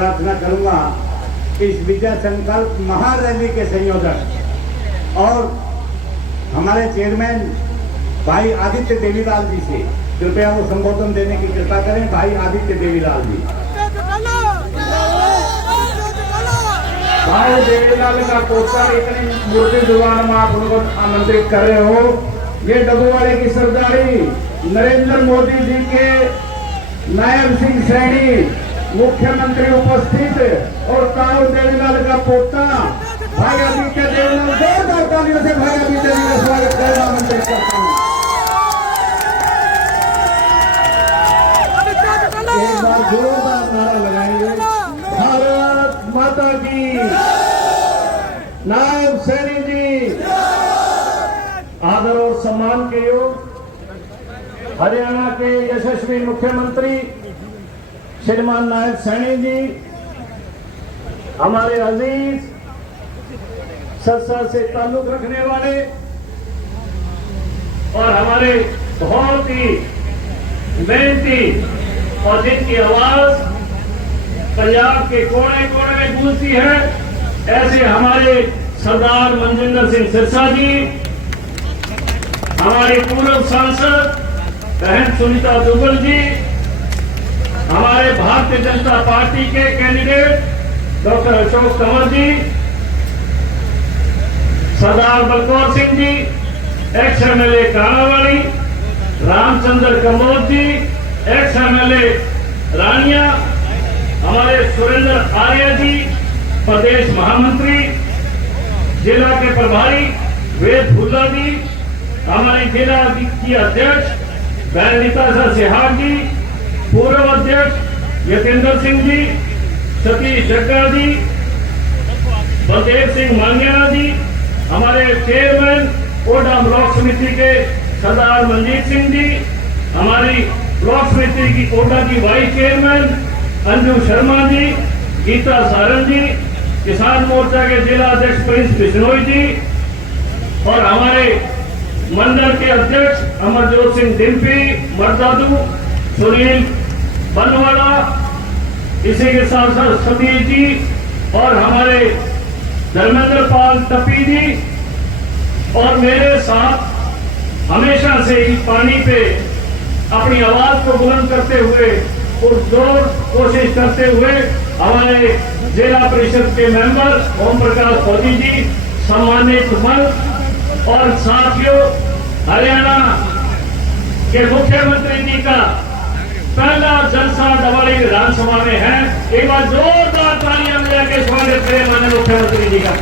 प्रार्थना करूंगा इस विजय संकल्प महारैली के संयोजक और हमारे चेयरमैन भाई आदित्य देवीलाल जी से कृपया वो संबोधन देने की कृपा करें। भाई आदित्य देवीलाल जी। भाई देवीलाल का पोता इतनी मूर्ति जुबान में आप उनको आमंत्रित कर रहे हो। ये डबूवाड़े की सरदारी नरेंद्र मोदी जी के नायब सिंह सैनी मुख्यमंत्री उपस्थित और ताऊ देवीलाल का पोता भाई आदित्य देवीलाल, जोरदार तालियों से भाई आदित्य जी का स्वागत करना आमंत्रित करता हूँ। एक बार जोरदार नारा लगाएंगे, भारत माता की, नायब सैनी जी। आदर और सम्मान के योग हरियाणा के यशस्वी मुख्यमंत्री श्रीमान नायब सैनी जी, हमारे अजीज सरसा से ताल्लुक रखने वाले और हमारे बहुत ही मेहनती और जिनकी आवाज पंजाब के कोने कोने में गूंजती है, ऐसे हमारे सरदार मनजिंदर सिंह सिरसा जी, हमारे पूर्व सांसद बहन सुनीता दुग्गल जी, हमारे भारतीय जनता पार्टी के कैंडिडेट डॉक्टर अशोक तंवर जी, सरदार बलकौर सिंह जी, एक्स एमएलए कानावाली, रामचंद्र कम्बोज जी, एक्स एमएलए रानिया, हमारे सुरेंद्र आर्य जी, प्रदेश महामंत्री, जिला के प्रभारी वेद भुल्ला जी, हमारे जिला की अध्यक्ष बहन नीता सिहाग जी, पूर्व अध्यक्ष यतेंद्र सिंह जी, सतीश जग्गा जी, बलदेव सिंह मांगियाना जी, हमारे चेयरमैन ओडा ब्लॉक समिति के सरदार मनजीत सिंह जी, हमारी ब्लॉक समिति की ओडा की वाइस चेयरमैन अंजू शर्मा जी, गीता सारंग जी, किसान मोर्चा के जिला अध्यक्ष प्रिंस बिश्नोई जी और हमारे मंडल के अध्यक्ष अमरजोत सिंह डिम्पी मर्दादू, सुनील बनवाड़ा, इसी के साथ साथ सतीश जी और हमारे धर्मेंद्र पाल टप्पी जी और मेरे साथ हमेशा से इस पानी पे अपनी आवाज को बुलंद करते हुए और जोर कोशिश करते हुए हमारे जिला परिषद के मेंबर ओम प्रकाश फौजी जी, सम्मानित मंच और साथियों, हरियाणा के मुख्यमंत्री जी का पहला जलसा डबवाड़ी विधानसभा में है। एक बार जोरदार तालियां मिला के स्वागत करें माननीय मुख्यमंत्री जी का।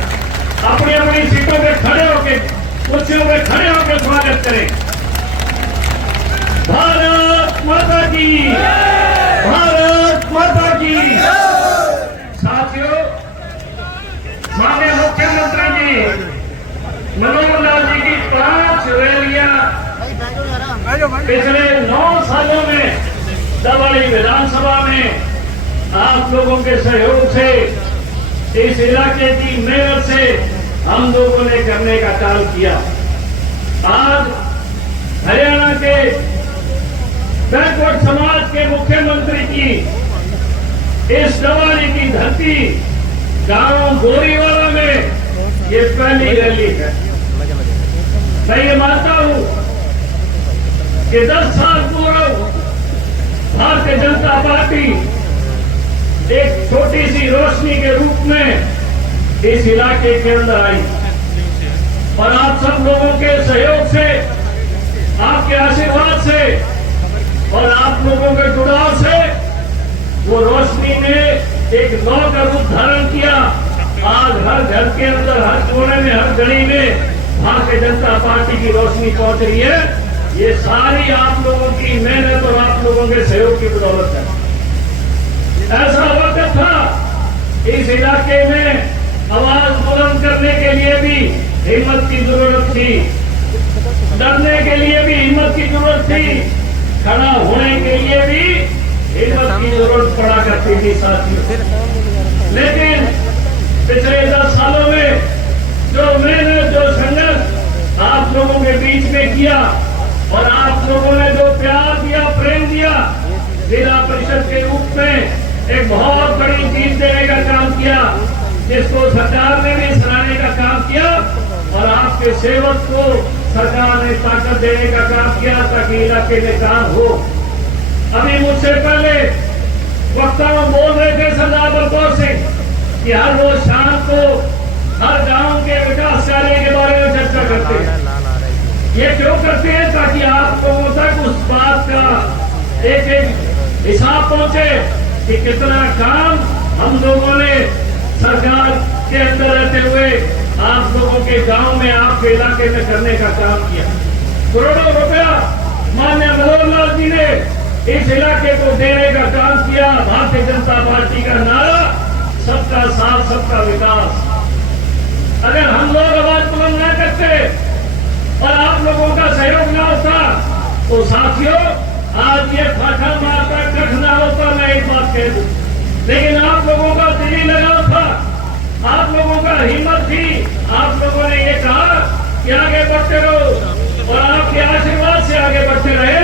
अपनी अपनी सीटों पे खड़े होकर, कुर्सियों पे खड़े होकर स्वागत करें। भारत माता की, भारत माता की। साथियों, माननीय मुख्यमंत्री जी मनोहर लाल जी की 5 रैलियां पिछले 9 सालों में डबवाड़ी विधानसभा में आप लोगों के सहयोग से, इस इलाके की मेहनत से हम लोगों ने करने का काम किया। आज हरियाणा के बैकवर्ड समाज के मुख्यमंत्री की इस डबवाड़ी की धरती गांव गोरीवाला में ये पहली रैली है। मैं ये मानता हूं कि 10 साल पूर्व भारतीय जनता पार्टी एक छोटी सी रोशनी के रूप में इस इलाके के अंदर आई और आप सब लोगों के सहयोग से, आपके आशीर्वाद से और आप लोगों के जुड़ाव से वो रोशनी ने एक नौ का रूप धारण किया। आज हर घर के अंदर, हर कोने में, हर गली में भारतीय जनता पार्टी की रोशनी पहुंच रही है। ये सारी आप लोगों की मेहनत और आप लोगों के सहयोग की बदौलत है। ऐसा वक्त था इस इलाके में आवाज बुलंद करने के लिए भी हिम्मत की जरूरत थी, डरने के लिए भी हिम्मत की जरूरत थी, खड़ा होने के लिए भी हिम्मत की जरूरत पड़ा करती थी साथियों। लेकिन पिछले 10 सालों में जो मेहनत, जो संघर्ष आप लोगों के बीच में किया और आप लोगों ने जो प्यार दिया, प्रेम दिया, जिला परिषद के रूप में एक बहुत बड़ी चीज देने का काम किया, जिसको सरकार ने भी सराहने का काम किया और आपके सेवक को सरकार ने ताकत देने का काम किया ताकि इलाके में काम हो। अभी मुझसे पहले वक्ता बोल रहे थे सरदार बलकौर सिंह कि हर रोज शाम को हर गांव के विकास कार्य के बारे में चर्चा करते हैं। ये क्यों करते हैं? ताकि आप लोगों तक उस बात का एक एक हिसाब पहुंचे कि कितना काम हम लोगों ने सरकार के अंदर रहते हुए आप लोगों के गांव में, आपके इलाके में करने का काम किया। करोड़ों रुपया माननीय मनोहर लाल जी ने इस इलाके को देने का काम किया। भारतीय जनता पार्टी का नारा सबका साथ सबका विकास। अगर हम लोग आवाज बुलंद न करते और आप लोगों का सहयोग न होता तो साथियों आज ये फाखा मारता कठ ना होता, मैं एक बात कह दूं। लेकिन आप लोगों का दिली लगाव था, आप लोगों का हिम्मत थी, आप लोगों ने ये कहा कि आगे बढ़ते रहो और आपके आशीर्वाद से आगे बढ़ते रहे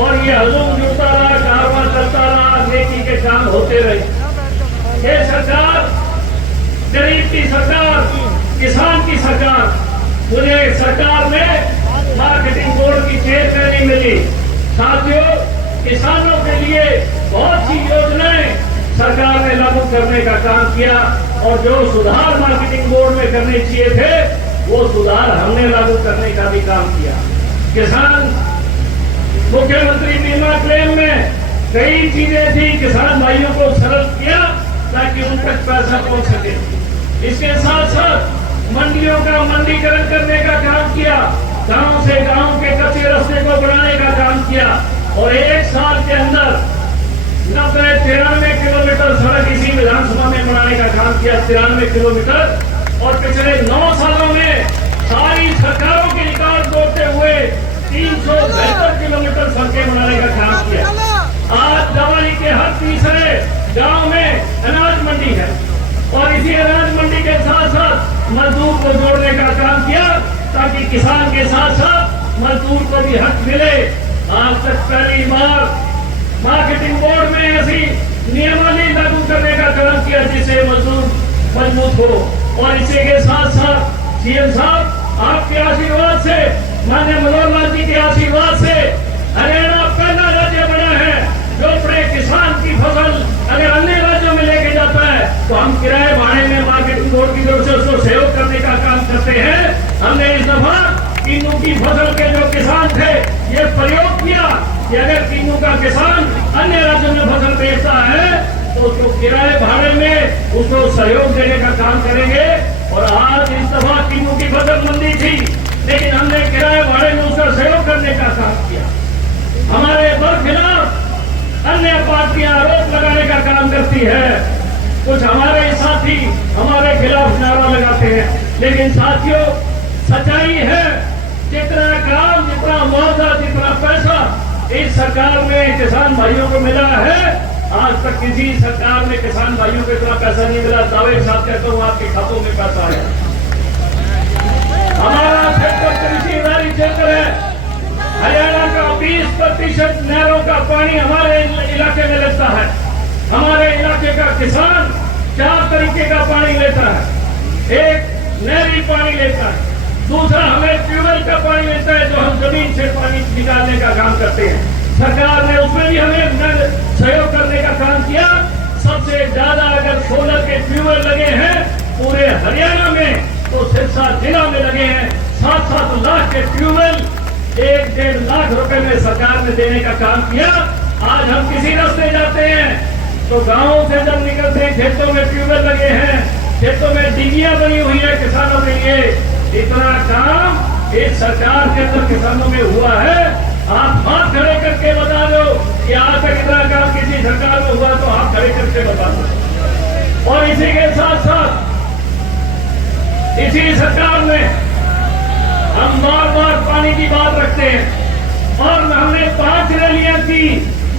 और ये हुजूम जुड़ता रहा, कारवां चलता रहा, नेकी के काम होते रहे। ये सरकार गरीब की सरकार, किसान की सरकार। मुझे सरकार में मार्केटिंग बोर्ड की चेयरमैन मिली। साथियों, किसानों के लिए बहुत सी योजनाएं सरकार ने लागू करने का काम किया और जो सुधार मार्केटिंग बोर्ड में करने चाहिए थे वो सुधार हमने लागू करने का भी काम किया। किसान मुख्यमंत्री बीमा क्लेम में कई चीजें थी, किसान भाइयों को सरल किया ताकि उन तक पैसा पहुंच सके। इसके साथ साथ मंडियों का मंडीकरण करने का काम किया, गांव से गांव के कच्चे रास्ते को बढ़ाने का काम किया और एक साल के अंदर 93 किलोमीटर सड़क इसी विधानसभा में बनाने का काम किया, 93 किलोमीटर। और पिछले 9 सालों में सारी सरकारों के रिकॉर्ड तोड़ते हुए 372 किलोमीटर सड़कें बनाने का काम किया। आज दवाई के हर तीसरे गांव में अनाज मंडी है और इसी अनाज मंडी के साथ साथ मजदूर को जोड़ने का काम किया ताकि किसान के साथ साथ मजदूर को भी हक मिले। आज तक पहली बार मार्केटिंग बोर्ड में ऐसी नियमावली लागू करने का काम किया जिससे मजदूर मजबूत हो। और इसी के साथ साथ सीएम साहब आपके आशीर्वाद से, माननीय मनोहर लाल जी के आशीर्वाद से हरियाणा पहला राज्य बना है जो अपने किसान की फसल अगर अन्य राज्यों में लेके जाता है तो हम किराए भाड़े में मार्केटिंग बोर्ड की तरफ से उसको सहयोग करने का काम करते हैं। हमने इस दफा किन्नू की फसल के जो किसान थे ये प्रयोग किया कि अगर किन्नू का किसान अन्य राज्यों में फसल बेचता है तो उसको किराए भाड़े में उसको सहयोग देने का काम करेंगे। और आज इस दफा किन्नू की फसल मंदी थी लेकिन हमने किराए भाड़े में उसका सहयोग करने का काम किया। हमारे खिलाफ अन्य पार्टियां आरोप लगाने का काम करती है, कुछ हमारे साथी हमारे खिलाफ नारा लगाते हैं, लेकिन साथियों सच्चाई है जितना काम, जितना मुआवजा, जितना पैसा इस सरकार में किसान भाइयों को मिला है आज तक किसी सरकार में किसान भाइयों को इतना पैसा नहीं मिला। दावे के साथ कहता हूँ आपके खातों में पैसा है। हमारा सेक्टर कृषि क्षेत्र है। हरियाणा का 20% नहरों का पानी हमारे इलाके में लगता है। हमारे इलाके का किसान 4 तरीके का पानी लेता है। एक नहरी पानी लेता है, दूसरा हमें ट्यूबवेल का पानी लेता है जो हम जमीन से पानी निकालने का काम करते हैं। सरकार ने उसमें भी हमें सहयोग करने का काम किया। सबसे ज्यादा अगर सोलर के ट्यूबवेल लगे हैं पूरे हरियाणा में तो सिरसा जिला में लगे हैं। 7-7 लाख के ट्यूबवेल 1-1.5 लाख रुपए में सरकार ने देने का काम किया। आज हम किसी रास्ते जाते हैं तो गांवों से जब निकलते हैं खेतों में ट्यूबवेल लगे हैं, खेतों में डिगियां बनी हुई है किसानों के लिए। इतना काम इस सरकार के अंदर किसानों में हुआ है। आप हाथ खड़े करके बता दो कि आज तक इतना काम किसी सरकार में हुआ तो हाथ खड़े करके बता दो। और इसी के साथ साथ इसी सरकार में हम बार पानी की बात रखते हैं और हमने 5 रैलियां की।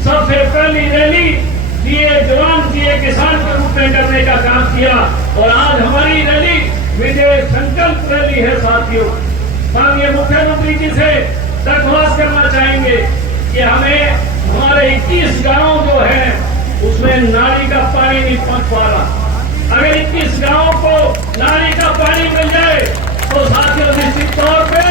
सबसे पहली रैली सीए जवान सीए किसान के रूप में करने का काम किया और आज हमारी रैली विजय संकल्प रैली है। साथियों, माननीय मुख्यमंत्री जी से दरख्वास्त करना चाहेंगे कि हमें हमारे 21 गांव जो है उसमें नाली का पानी नहीं पहुंच पा रहा। अगर 21 गांवों को नाली का पानी मिल जाए तो साथियों निश्चित तौर पे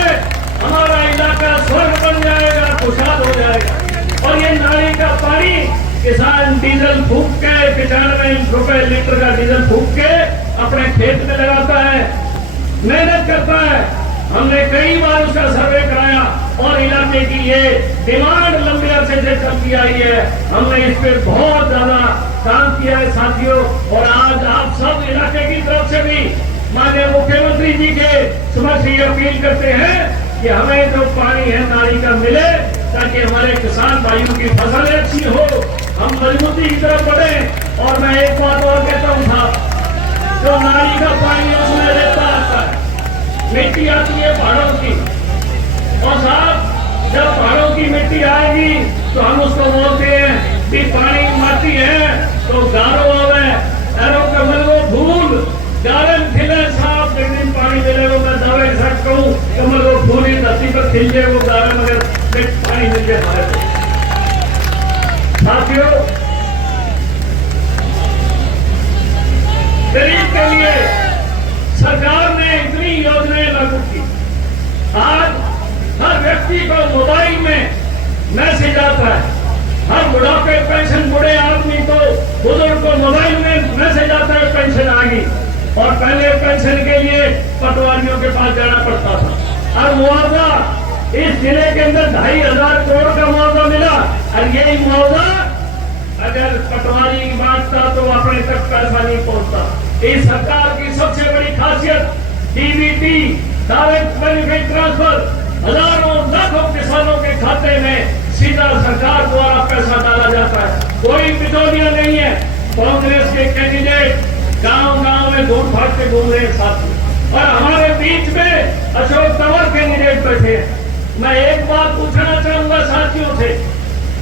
हमारा इलाका स्वर्ग बन जाएगा, खुशहाल हो जाएगा। और ये नाली का पानी किसान डीजल फूंक के 95 रुपए लीटर का डीजल फूंक के अपने खेत में लगाता है, मेहनत करता है। हमने कई बार उसका सर्वे कराया और इलाके की ये डिमांड लंबे अरसे से चलती आई है। हमने इस पे बहुत ज्यादा काम किया है साथियों। और आज आप सब इलाके की तरफ से भी माननीय मुख्यमंत्री जी के समक्ष ये अपील करते हैं कि हमें जो पानी है नाली का मिले, ताकि हमारे किसान भाइयों की फसलें अच्छी हो, हम मजबूती की तरफ बढ़े। और मैं एक बात और कहता हूँ साहब, जो नाली का पानी उसमें रेता आता है, मिट्टी आती है पहाड़ों की, और साहब जब पहाड़ों की मिट्टी आएगी तो हम उसको बोलते हैं कि पानी माटी है तो गारो आवे, एरो कमल वो फूल गारन खिले साहब। एक दिन पानी मिले वो मैं दावे के साथ कहूँ कमल वो फूल ही धरती पर खिल जाए, वो गारन अगर पानी मिल जाए हमारे को। साथियों, गरीब के लिए सरकार ने इतनी योजनाएं लागू की। आज हर व्यक्ति को मोबाइल में मैसेज आता है, हर बुढ़ापे पेंशन, बुढ़े आदमी को, बुजुर्ग को मोबाइल में मैसेज आता है पेंशन आ गई। और पहले पेंशन के लिए पटवारियों के पास जाना पड़ता था। और मुआवजा इस जिले के अंदर 2,500 करोड़ का मुआवजा मिला, और यही मुआवजा अगर पटवारी बांटता तो अपने तक पैसा नहीं पहुंचता। इस सरकार की सबसे बड़ी खासियत डीबीटी, डायरेक्ट बेनिफिट ट्रांसफर, हजारों लाखों किसानों के खाते में सीधा सरकार द्वारा पैसा डाला जाता है। कोई बिचौलिया नहीं है। कांग्रेस के कैंडिडेट गांव-गांव में घूम फाट के घूम रहे हैं साथी, और हमारे बीच में अशोक तंवर कैंडिडेट बैठे हैं। मैं एक बात पूछना चाहूंगा साथियों से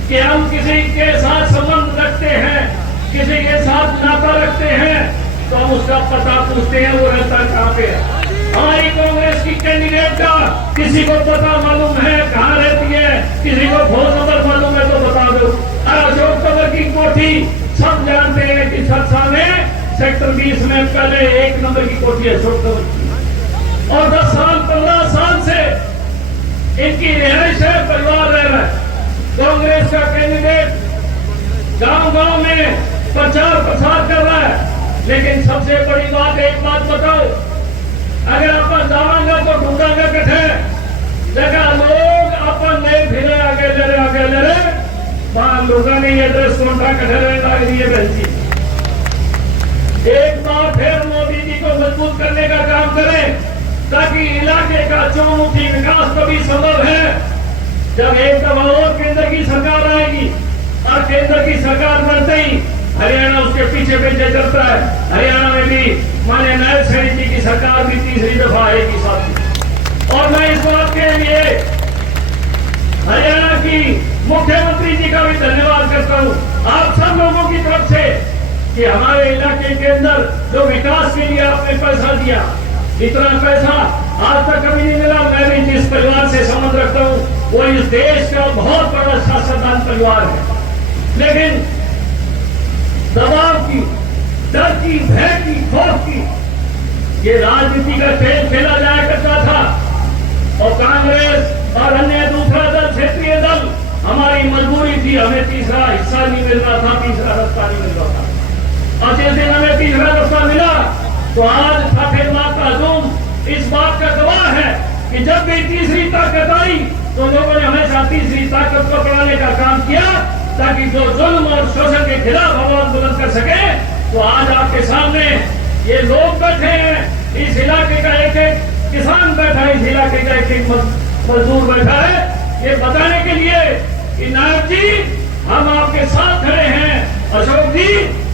कि हम किसी के साथ संबंध रखते हैं, किसी के साथ नाता रखते हैं, तो हम उसका पता पूछते हैं वो रहता कहाँ पे है। हमारी कांग्रेस की कैंडिडेट का किसी को पता मालूम है कहाँ रहती है, किसी को फोन नंबर मालूम है तो बता दो। और अशोक तंवर की कोठी सब जानते हैं कि सरसा में सेक्टर 20 में पहले 1 नंबर की कोठी है अशोक तंवर की, और 10 साल 15 साल से इनकी रिहाइश है, परिवार रह रहा है। कांग्रेस का कैंडिडेट गांव-गांव में प्रचार प्रसार कर रहा है, लेकिन सबसे बड़ी बात, एक बात बताओ, अगर अपन जावांगा तो ढूंढांगा कठे जगह लोग अपन नहीं फिरे आगे ले रहे वहां लोगों ने एड्रेस कौन कठे लाग दिए बहन। एक बार फिर मोदी जी को मजबूत करने का काम करें, ताकि इलाके का चौमुखी विकास कभी संभव है जब एक दफा और केंद्र की सरकार आएगी। और केंद्र की सरकार बनते ही हरियाणा उसके पीछे पीछे चलता है। हरियाणा में भी माने नायब सैनी जी की सरकार भी तीसरी दफा आएगी साथी। और मैं इस बात के लिए हरियाणा की मुख्यमंत्री जी का भी धन्यवाद करता हूँ आप सब लोगों की तरफ से कि हमारे इलाके के अंदर जो विकास के लिए आपने पैसा दिया, इतना पैसा आज तक कभी नहीं मिला। मैं भी जिस परिवार से संबंध रखता हूँ वो इस देश का बहुत बड़ा शासनदान परिवार है, लेकिन दबाव की, डर की, भय की, खौफ की ये राजनीति का खेल खेला जाया करता था। और कांग्रेस और अन्य दूसरा दल, क्षेत्रीय दल, हमारी मजबूरी थी, हमें तीसरा हिस्सा नहीं मिल रहा था, तीसरा रास्ता नहीं मिल रहा था। और जिस दिन हमें तीसरा रास्ता मिला तो आज ठाकुर माता इस बात का गवाह है कि जब भी तीसरी ताकत आई तो लोगों ने हमेशा तीसरी ताकत को बढ़ाने का काम किया, ताकि जो जुल्म और शोषण के खिलाफ आवाज बुलंद कर सके। तो आज आपके सामने ये लोग बैठे हैं, इस इलाके का एक एक किसान बैठा है, इस इलाके का एक एक मजदूर बैठा है, ये बताने के लिए कि नायब जी हम आपके साथ खड़े हैं, अशोक जी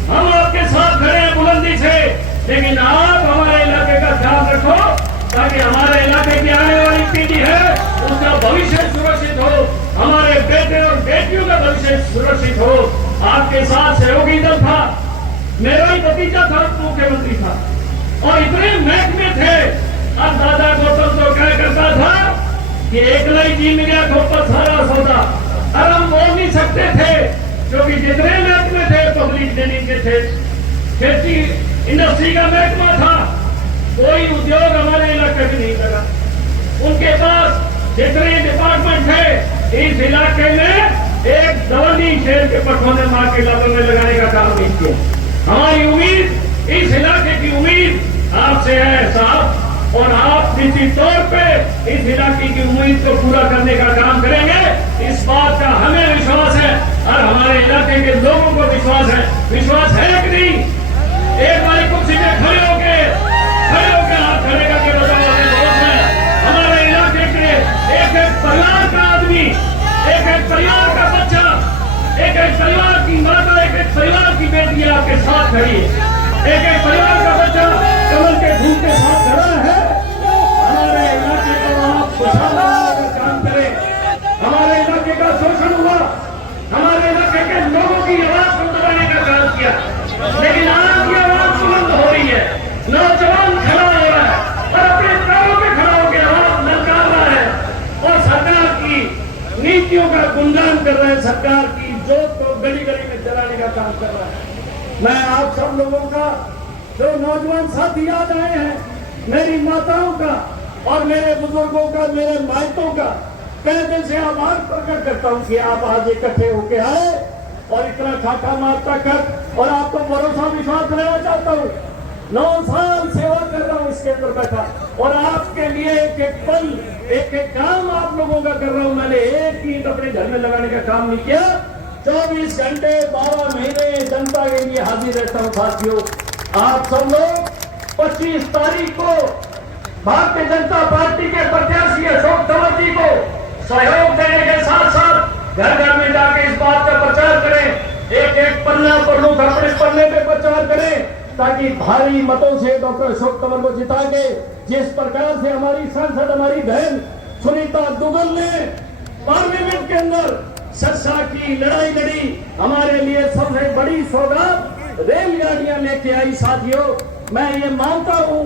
हम आपके साथ खड़े हैं बुलंदी से, लेकिन आप हमारे इलाके का ध्यान रखो, ताकि हमारे इलाके की आने वाली पीढ़ी है उसका भविष्य सुरक्षित हो, हमारे बेटे और बेटियों का भविष्य सुरक्षित हो। आपके साथ सहयोगी दल था, मेरा ही भतीजा था, मुख्यमंत्री था, और इतने महकमे थे। अब दादा गौतम तो क्या करता था कि एकला ही जी मिला खोपा सारा सौदा। अब हम बोल नहीं सकते थे क्योंकि जितने महकमे थे पब्लिक ट्रेनिंग के थे, खेती इंडस्ट्री का महकमा था, कोई उद्योग हमारे इलाके में नहीं लगा। उनके पास जितने डिपार्टमेंट थे इस इलाके में एक दवानी शेर के पठौने मार के इलाकों में लगाने का काम नहीं किया। हमारी उम्मीद, इस इलाके की उम्मीद आपसे है साहब, और आप निश्चित तौर पे इस इलाके की उम्मीद को पूरा करने का काम करेंगे, इस बात का हमें विश्वास है और हमारे इलाके के लोगों को विश्वास है। विश्वास है कि नहीं? एक बारी कुर्सी पे खड़े होके हाथ खड़े करके बताओ हमें बहुत है। हमारे इलाके के एक एक परिवार का आदमी, एक एक परिवार का बच्चा, एक एक परिवार की माता, एक एक परिवार की बेटी आपके साथ खड़ी है। एक एक परिवार का बच्चा कमल के फूल के साथ खड़ा है। हमारे इलाके को आप खुशहाल बनाने का काम करें। हमारे इलाके का शोषण हुआ, हमारे इलाके के लोगों की आवाज को दबाने का काम किया, लेकिन आज ये आवाज बुलंद हो रही है। नौजवान खड़ा हो रहा है और अपने पैरों पे खड़ा होकर आवाज ललकार रहा है और सरकार की नीतियों का गुणगान कर रहा है, सरकार की जोत को गली गली में जलाने का काम कर रहा है। मैं आप सब लोगों का, जो नौजवान साथी याद आए हैं, मेरी माताओं का और मेरे बुजुर्गों का, मेरे मायतों का तहे दिल से आभार प्रकट करता हूं कि आप आज इकट्ठे होके आए और इतना ठाठा मारता कर, और आपको भरोसा विश्वास दिलाना चाहता हूं। 9 साल सेवा कर रहा हूं इसके अंदर बैठा, और आपके लिए एक एक पल, एक एक काम आप लोगों का कर रहा हूं। मैंने एक ईंट अपने घर में लगाने का काम नहीं किया। 24 घंटे 12 महीने जनता के लिए हाजिर रहता हूं। साथियों, आप सब लोग 25 तारीख को भारतीय जनता पार्टी के प्रत्याशी अशोक तंवर जी को सहयोग देने के साथ साथ घर घर में जाके इस बात का प्रचार करें। एक एक पन्ना प्रमुख अपने पन्ने पे प्रचार करें, ताकि भारी मतों से डॉक्टर अशोक तंवर को जिता के, जिस प्रकार से हमारी सांसद, हमारी बहन सुनीता दुग्गल ने पार्लियामेंट के अंदर सरसा की लड़ाई लड़ी, हमारे लिए सबसे बड़ी सौगात रेलगाड़ियां लेके आई। साथियों, मैं ये मानता हूं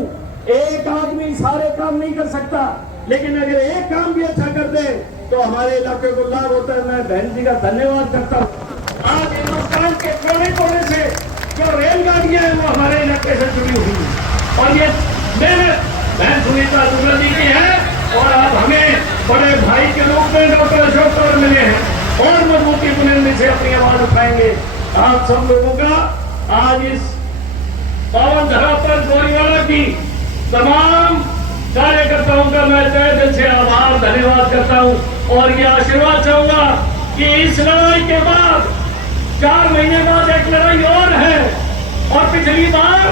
एक आदमी सारे काम नहीं कर सकता, लेकिन अगर एक काम भी अच्छा कर दे तो हमारे इलाके को लाभ होता है। मैं बहन जी का धन्यवाद करता हूं। आज हिंदुस्तान के कोने कोने से जो रेलगाड़ियां हैं वो हमारे इलाके से जुड़ी हुई है, और ये मेहनत बहन सुनीता दुग्गल जी की है, और आप हमें बड़े भाई के रूप में डॉक्टर अशोक तंवर मिले हैं और मजबूती बुलंदी से अपनी आवाज उठाएंगे। आप सब लोगों का आज इस पावन धरा पर गोरीवाड़ा की तमाम कार्यकर्ताओं का मैं तहे दिल से आभार धन्यवाद करता हूं, और ये आशीर्वाद चाहूंगा कि इस लड़ाई के बाद 4 महीने बाद एक लड़ाई और है, और पिछली बार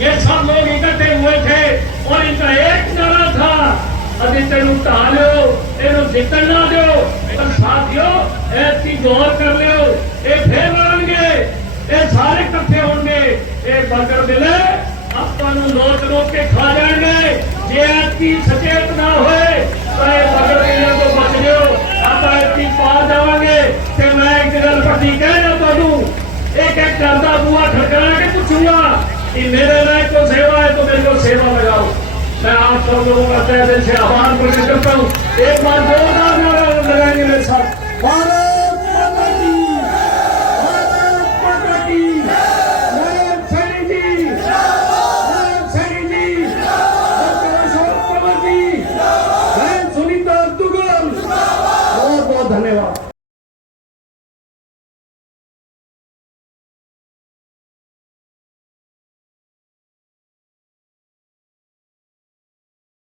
ये सब लोग इकट्ठे हुए थे और इनका एक नारा था, अभी तेन ढा लो, तेन जितन ना दो। तो साथियों, ऐसी गौर कर लो, ये फिर लड़ेंगे, ये सारे इकट्ठे होंगे, एक बर्गर मिले अपन लोच के खा जाएंगे। जे ऐसी सचेत ना होए तो ये बर्गर मिले को बच लो, आप ऐसी पार जाओगे। तो मैं एक जगह पट्टी कहना चाहूँ, एक एक करता बुआ ठटकरा के पूछूंगा कि मेरे लायक को सेवा है तो मेरे को सेवा लगाओ। मैं आप सब लोगों का तहे दिल से आभार प्रकट करता हूँ। एक बार जोरदार नारा लगाएंगे मेरे साथ।